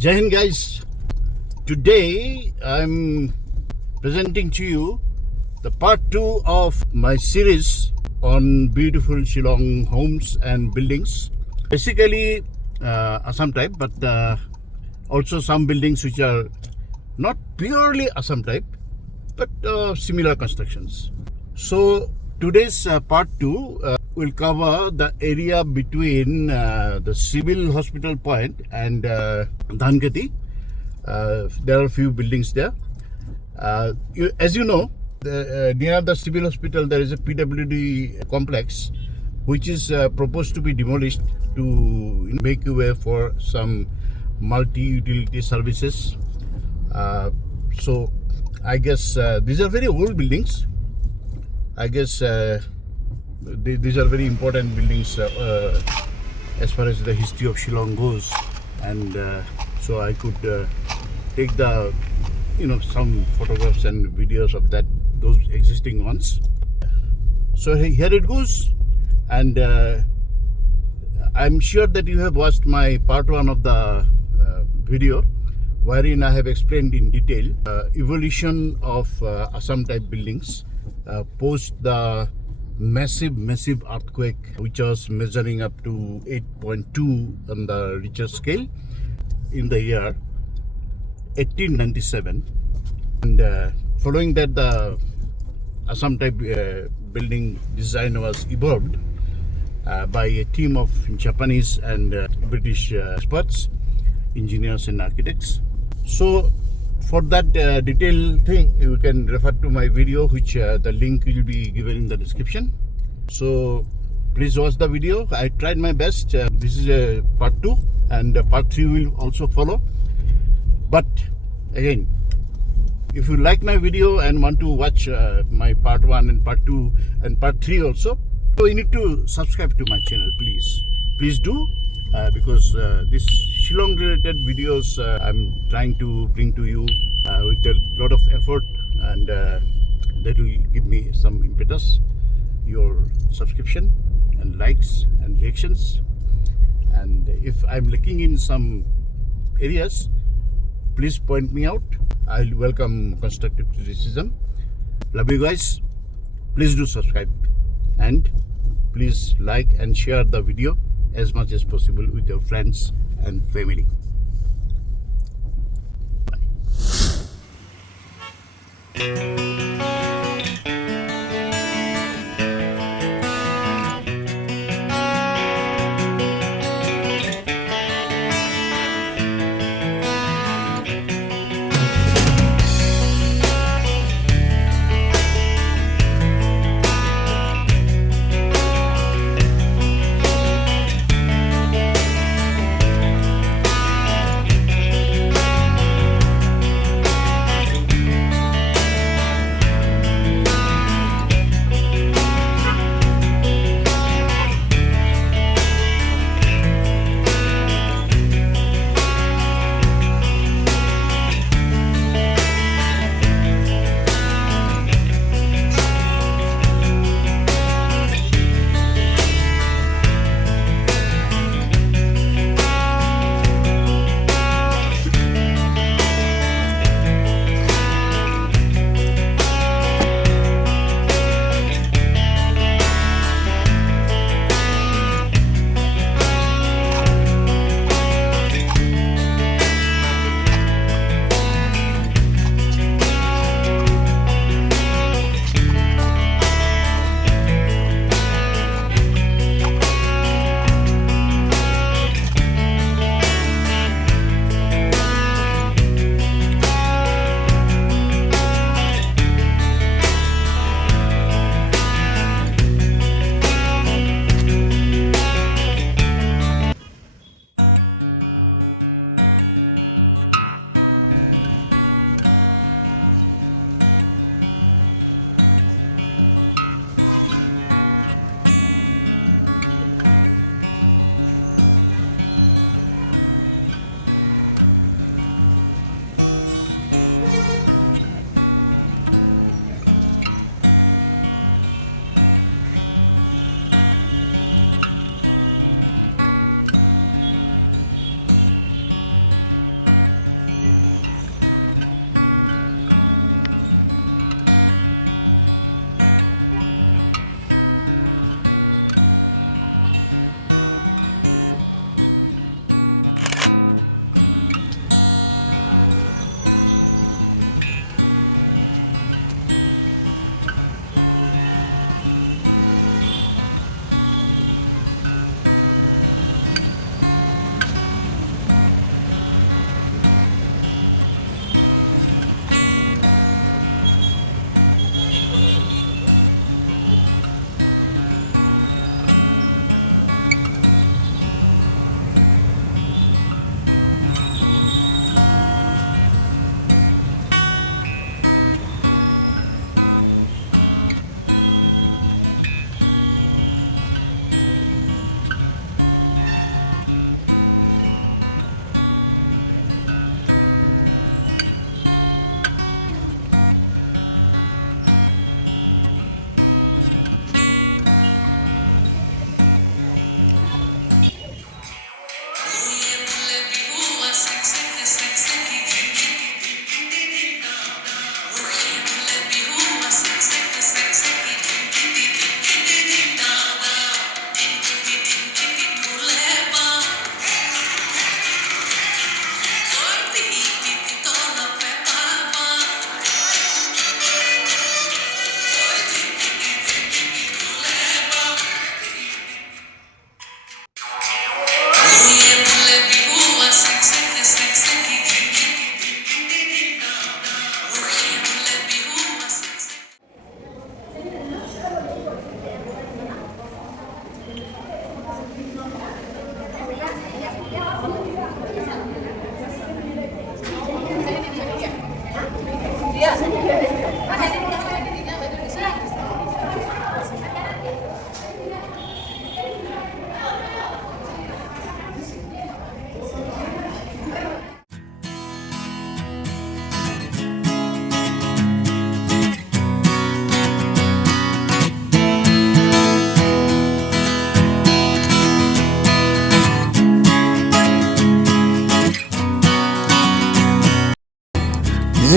Jai Hind guys, today I'm presenting to you the part 2 of my series on beautiful Shillong homes and buildings. Basically Assam-type, but also some buildings which are not purely Assam-type but similar constructions. So today's part 2 will cover the area between the civil hospital point and Dhankati. There are a few buildings there. As you know, near the civil hospital there is a PWD complex which is proposed to be demolished to make way for some multi-utility services. So I guess these are very old buildings. I guess these are very important buildings as far as the history of Shillong goes, and so I could take the some photographs and videos of those existing ones. So here it goes, and I'm sure that you have watched my part 1 of the video wherein I have explained in detail evolution of Assam-type buildings post the massive earthquake which was measuring up to 8.2 on the Richter scale in the year 1897, and following that the Assam-type building design was evolved by a team of Japanese and British experts, engineers and architects. So for that detailed thing, you can refer to my video, which the link will be given in the description. So please watch the video. I tried my best. This is a part 2 and part 3 will also follow. But again, if you like my video and want to watch my part 1 and part 2 and part 3 also, so you need to subscribe to my channel, please do, because this Shillong related videos I'm trying to bring to you with a lot of effort, and that will give me some impetus. Your subscription and likes and reactions, and if I'm lacking in some areas, please point me out. I'll welcome constructive criticism. Love you guys. Please do subscribe and please like and share the video as much as possible with your friends and family. Bye.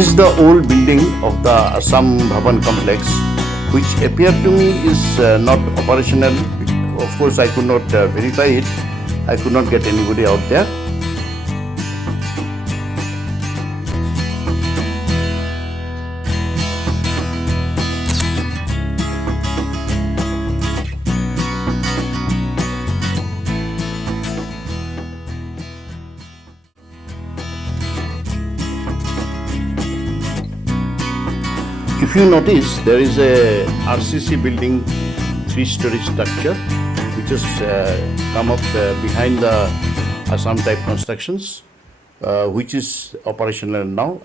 This is the old building of the Assam Bhavan complex, which appeared to me is not operational. Of course, I could not verify it. I could not get anybody out there. If you notice, there is a RCC building, 3-story structure, which has come up behind the Assam-type constructions, which is operational now.